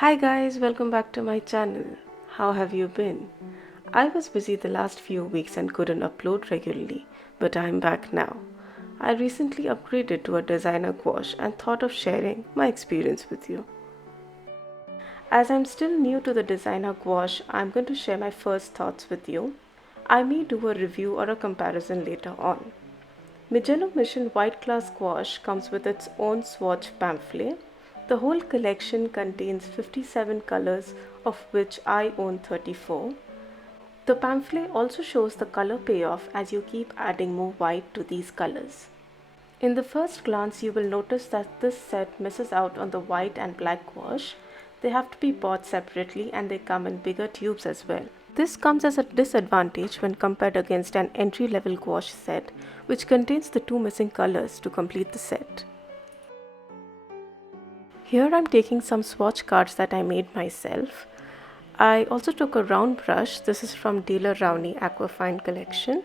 Hi guys, welcome back to my channel. How have you been? I was busy the last few weeks and couldn't upload regularly, but I'm back now. I recently upgraded to a designer gouache and thought of sharing my experience with you. As I'm still new to the designer gouache, I'm going to share my first thoughts with you. I may do a review or a comparison later on. Mijello Mission White Class Gouache comes with its own swatch pamphlet. The whole collection contains 57 colors, of which I own 34. The pamphlet also shows the color payoff as you keep adding more white to these colors. In the first glance, you will notice that this set misses out on the white and black gouache. They have to be bought separately and they come in bigger tubes as well. This comes as a disadvantage when compared against an entry-level gouache set, which contains the two missing colors to complete the set. Here I'm taking some swatch cards that I made myself. I also took a round brush. This is from Daler Rowney Aquafine collection.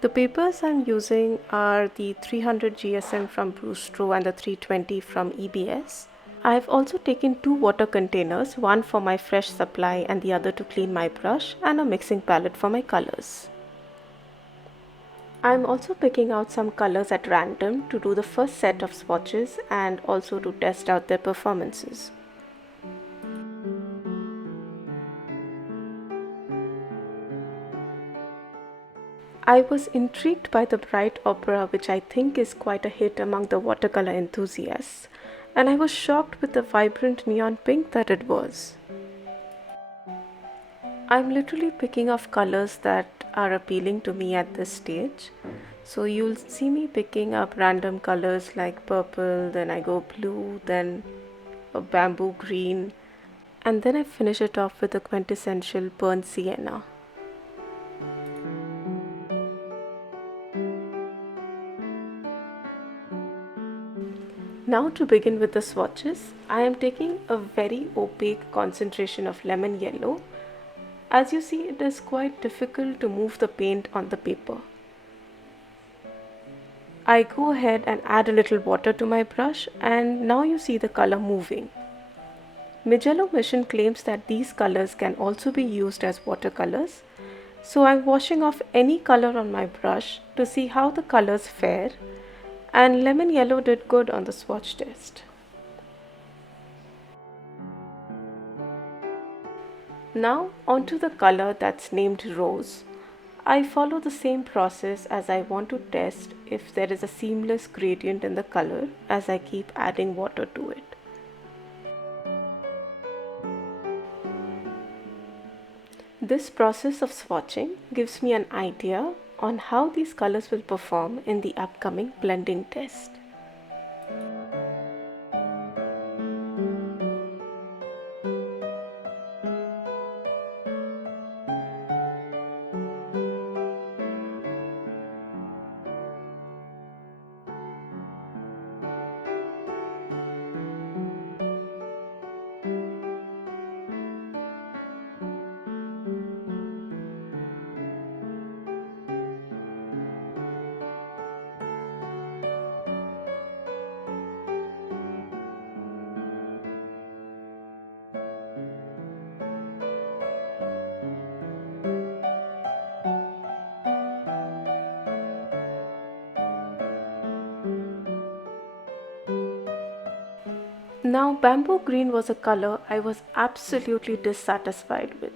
The papers I'm using are the 300 GSM from Brustro and the 320 from EBS. I've also taken two water containers, one for my fresh supply and the other to clean my brush, and a mixing palette for my colors. I'm also picking out some colors at random to do the first set of swatches and also to test out their performances. I was intrigued by the bright opera, which I think is quite a hit among the watercolor enthusiasts, and I was shocked with the vibrant neon pink that it was. I'm literally picking off colors that are appealing to me at this stage. So you'll see me picking up random colors like purple, then I go blue, then a bamboo green, and then I finish it off with a quintessential burnt sienna. Now to begin with the swatches, I am taking a very opaque concentration of lemon yellow. As you see, it is quite difficult to move the paint on the paper. I go ahead and add a little water to my brush, and now you see the color moving. Mijello Mission claims that these colors can also be used as watercolors, so I'm washing off any color on my brush to see how the colors fare, and lemon yellow did good on the swatch test. Now onto the color that's named Rose. I follow the same process as I want to test if there is a seamless gradient in the color as I keep adding water to it. This process of swatching gives me an idea on how these colors will perform in the upcoming blending test. Now bamboo green was a color I was absolutely dissatisfied with.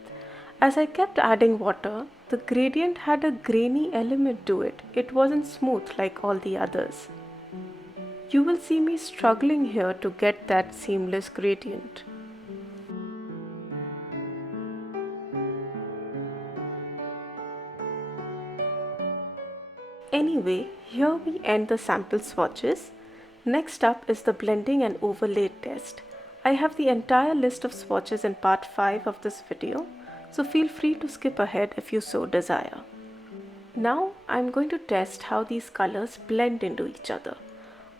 As I kept adding water, the gradient had a grainy element to it. It wasn't smooth like all the others. You will see me struggling here to get that seamless gradient. Anyway, here we end the sample swatches. Next up is the blending and overlay test. I have the entire list of swatches in part 5 of this video, so feel free to skip ahead if you so desire. Now I'm going to test how these colors blend into each other.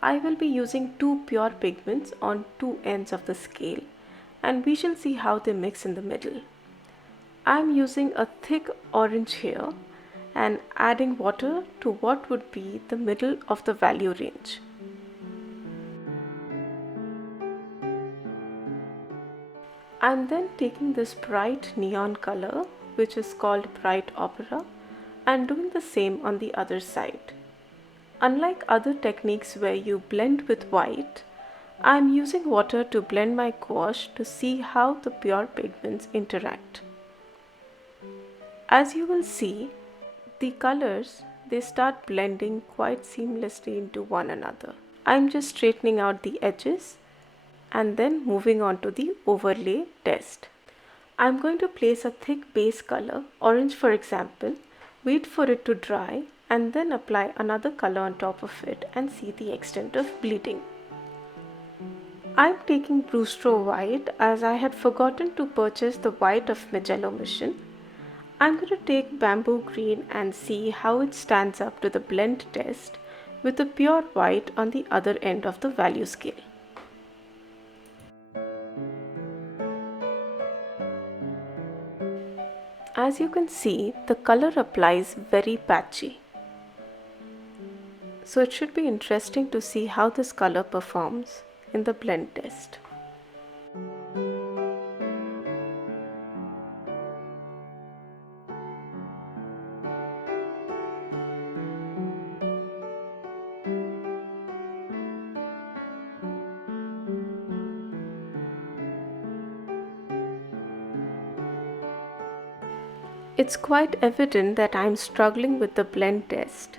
I will be using two pure pigments on two ends of the scale, and we shall see how they mix in the middle. I'm using a thick orange here and adding water to what would be the middle of the value range. I'm then taking this bright neon color, which is called bright opera, and doing the same on the other side. Unlike other techniques where you blend with white, I'm using water to blend my gouache to see how the pure pigments interact. As you will see, the colors, they start blending quite seamlessly into one another. I'm just straightening out the edges and then moving on to the overlay test. I'm going to place a thick base color, orange for example, wait for it to dry and then apply another color on top of it and see the extent of bleeding. I'm taking Brustro white as I had forgotten to purchase the white of Mijello Mission. I'm going to take bamboo green and see how it stands up to the blend test with a pure white on the other end of the value scale. As you can see, the color applies very patchy. So it should be interesting to see how this color performs in the blend test. It's quite evident that I'm struggling with the blend test.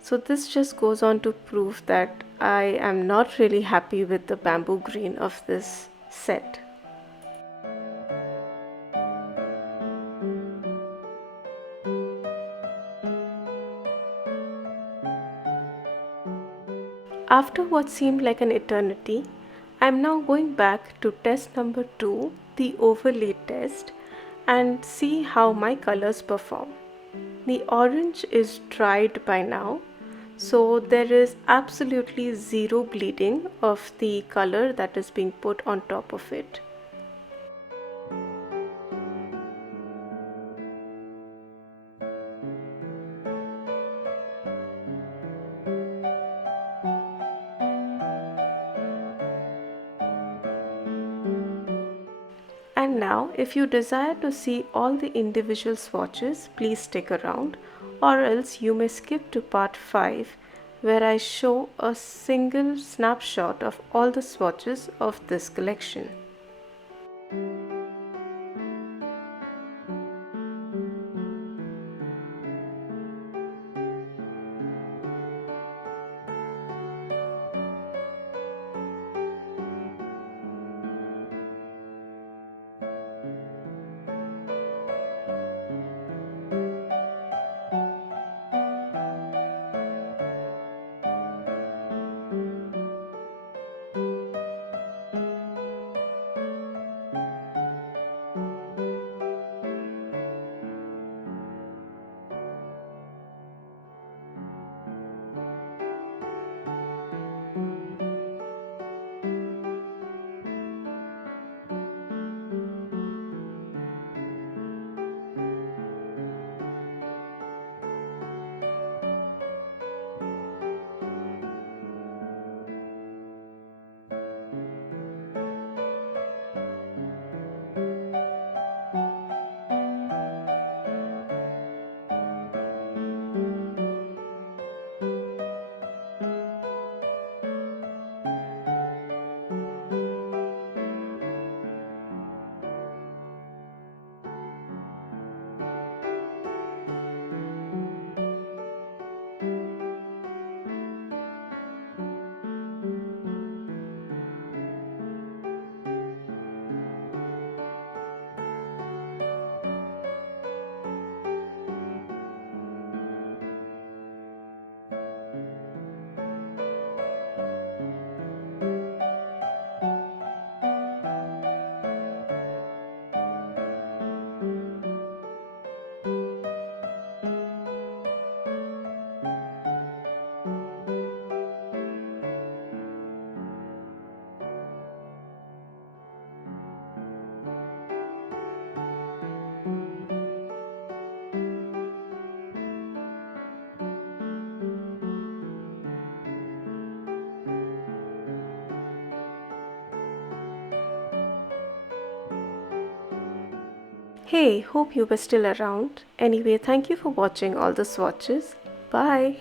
So this just goes on to prove that I am not really happy with the bamboo green of this set. After what seemed like an eternity, I am now going back to test number 2, the overlay test, and see how my colors perform. The orange is dried by now, so there is absolutely zero bleeding of the color that is being put on top of it. And now, if you desire to see all the individual swatches, please stick around, or else you may skip to part 5 where I show a single snapshot of all the swatches of this collection. Hey, hope you were still around. Anyway, thank you for watching all the swatches. Bye.